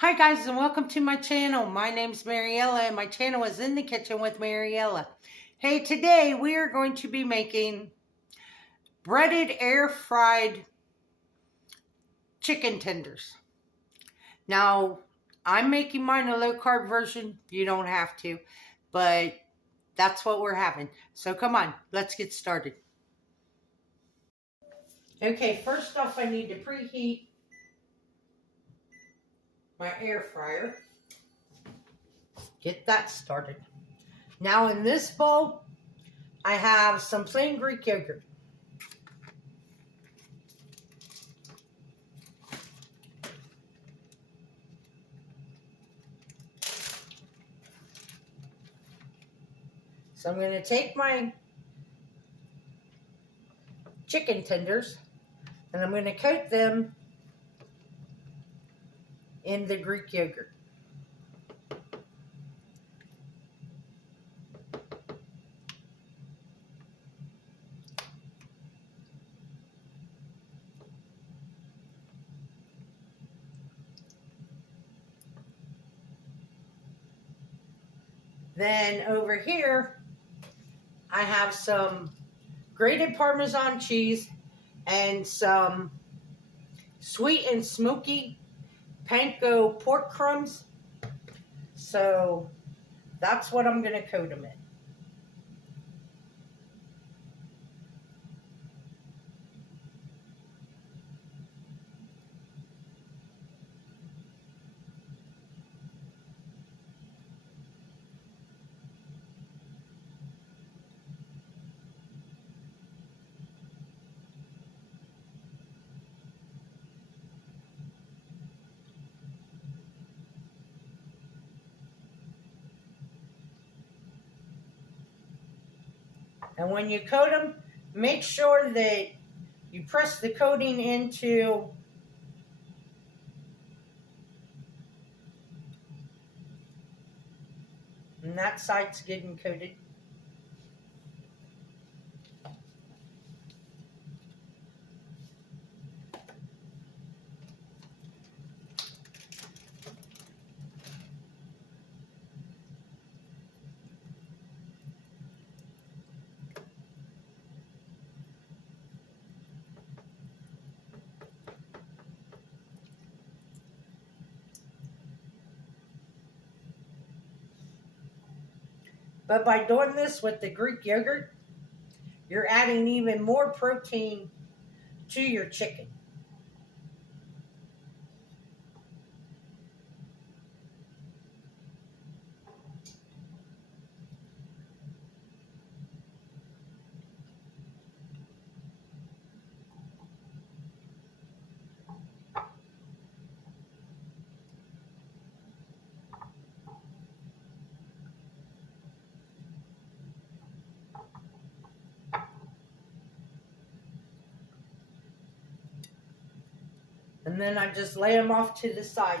Hi guys and welcome to my channel. My name's Mariella and my channel is In the Kitchen with Mariella. Hey, today we are going to be making breaded air fried chicken tenders. Now, I'm making mine a low carb version. You don't have to, but that's what we're having. So come on, let's get started. Okay, first off I need to preheat my air fryer. Get that started. Now in this bowl, I have some plain Greek yogurt. So I'm going to take my chicken tenders and I'm going to coat them in the Greek yogurt. Then over here, I have some grated Parmesan cheese and some sweet and smoky panko pork crumbs. So that's what I'm going to coat them in. And when you coat them, make sure that you press the coating into and that side's getting coated. But by doing this with the Greek yogurt, you're adding even more protein to your chicken. And then I just lay them off to the side.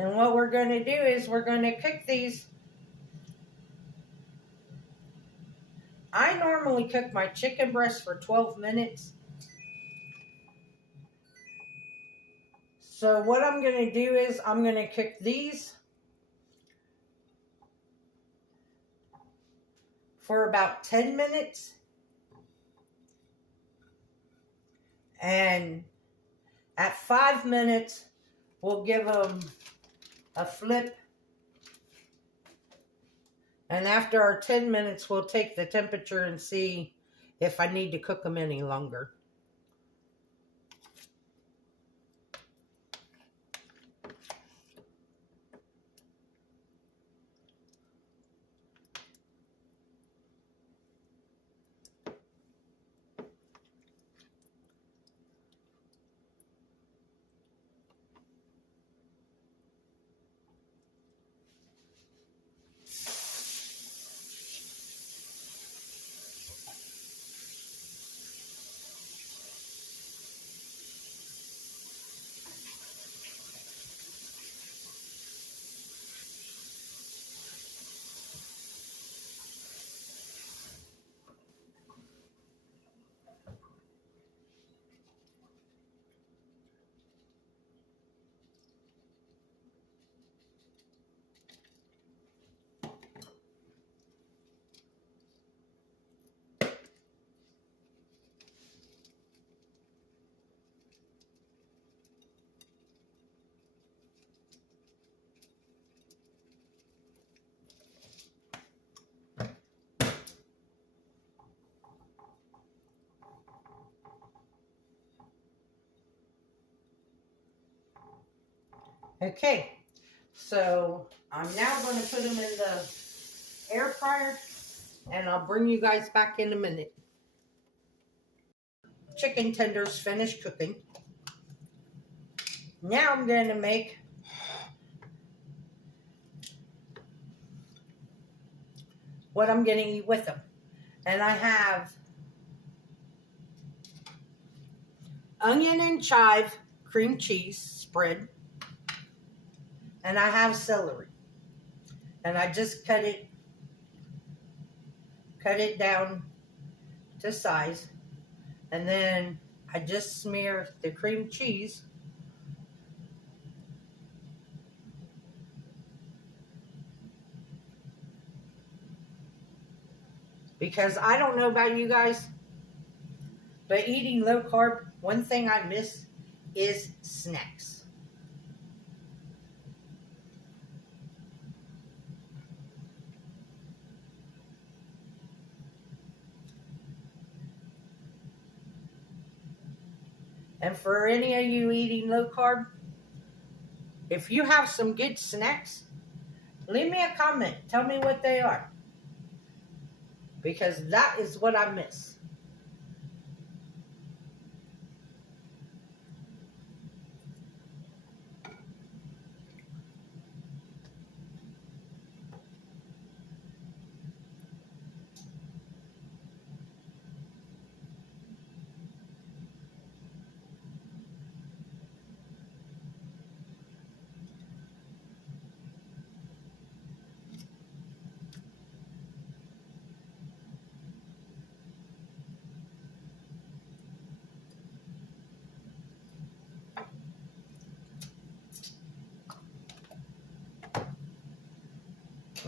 And what we're going to do is we're going to cook these. I normally cook my chicken breast for 12 minutes. So what I'm going to do is I'm going to cook these for about 10 minutes. And at 5 minutes, we'll give them a flip. And after our 10 minutes, we'll take the temperature and see if I need to cook them any longer. Okay, so I'm now going to put them in the air fryer, and I'll bring you guys back in a minute. Chicken tenders finished cooking. Now I'm going to make what I'm going to eat with them. And I have onion and chive cream cheese spread. And I have celery. And I just cut it down to size. And then I just smear the cream cheese because I don't know about you guys, but eating low carb, one thing I miss is snacks. And for any of you eating low carb, if you have some good snacks, leave me a comment. Tell me what they are. Because that is what I miss.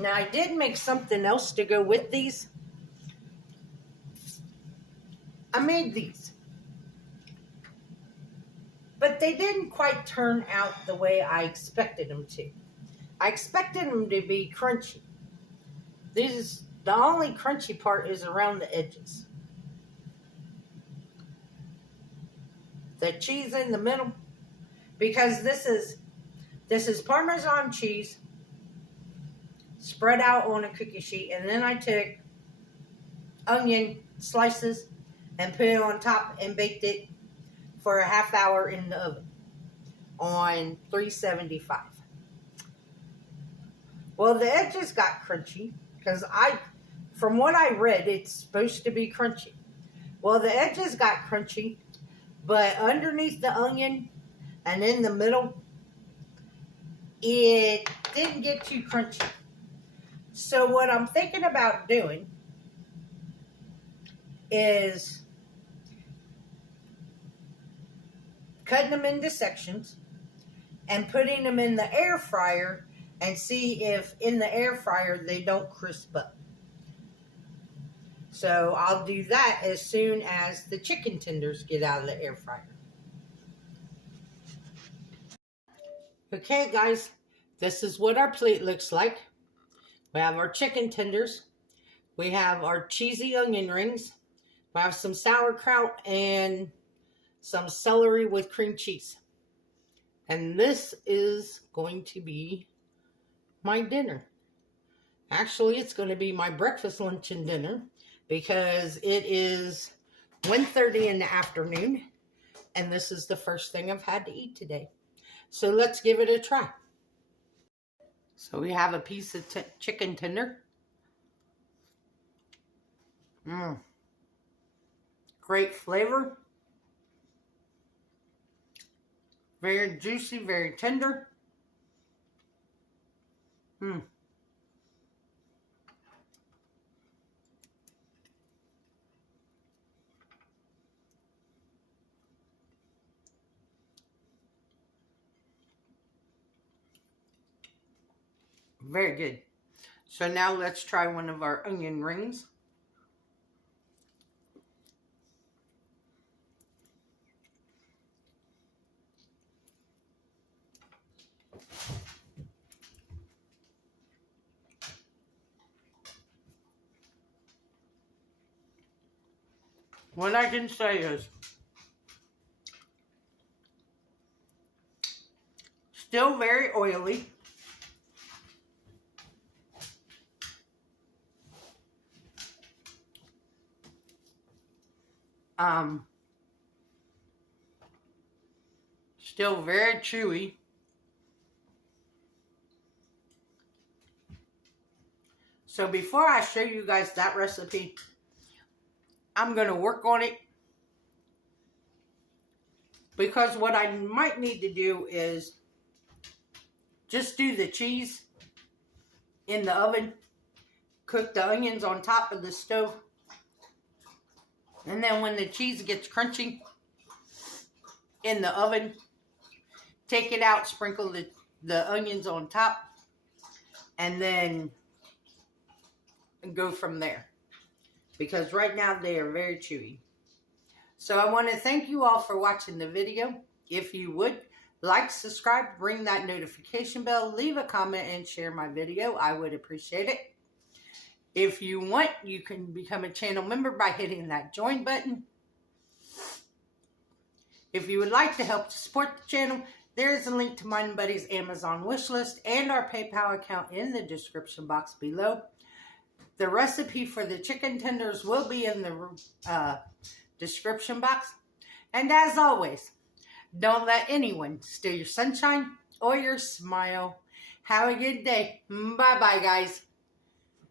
Now, I did make something else to go with these. I made these. But they didn't quite turn out the way I expected them to. I expected them to be crunchy. The only crunchy part is around the edges. The cheese in the middle. Because this is Parmesan cheese spread out on a cookie sheet, and then I took onion slices and put it on top and baked it for a half hour in the oven on 375. Well, the edges got crunchy because from what I read, it's supposed to be crunchy. Well, the edges got crunchy, but underneath the onion and in the middle, it didn't get too crunchy. So what I'm thinking about doing is cutting them into sections and putting them in the air fryer and see if in the air fryer they don't crisp up. So I'll do that as soon as the chicken tenders get out of the air fryer. Okay, guys, this is what our plate looks like. We have our chicken tenders. We have our cheesy onion rings. We have some sauerkraut and some celery with cream cheese. And this is going to be my dinner. Actually, it's going to be my breakfast, lunch, and dinner because it is 1:30 in the afternoon. And this is the first thing I've had to eat today. So let's give it a try. So we have a piece of chicken tender. Great flavor. Very juicy, very tender. Very good. So now let's try one of our onion rings. What I can say is, Still very oily. Still very chewy. So before I show you guys that recipe, I'm going to work on it. Because what I might need to do is just do the cheese in the oven. Cook the onions on top of the stove. And then when the cheese gets crunchy in the oven, take it out, sprinkle the onions on top, and then go from there. Because right now they are very chewy. So I want to thank you all for watching the video. If you would, like, subscribe, ring that notification bell, leave a comment, and share my video. I would appreciate it. If you want, you can become a channel member by hitting that join button. If you would like to help to support the channel, there is a link to Mind Buddy's Amazon wishlist and our PayPal account in the description box below. The recipe for the chicken tenders will be in the description box. And as always, don't let anyone steal your sunshine or your smile. Have a good day. Bye-bye, guys.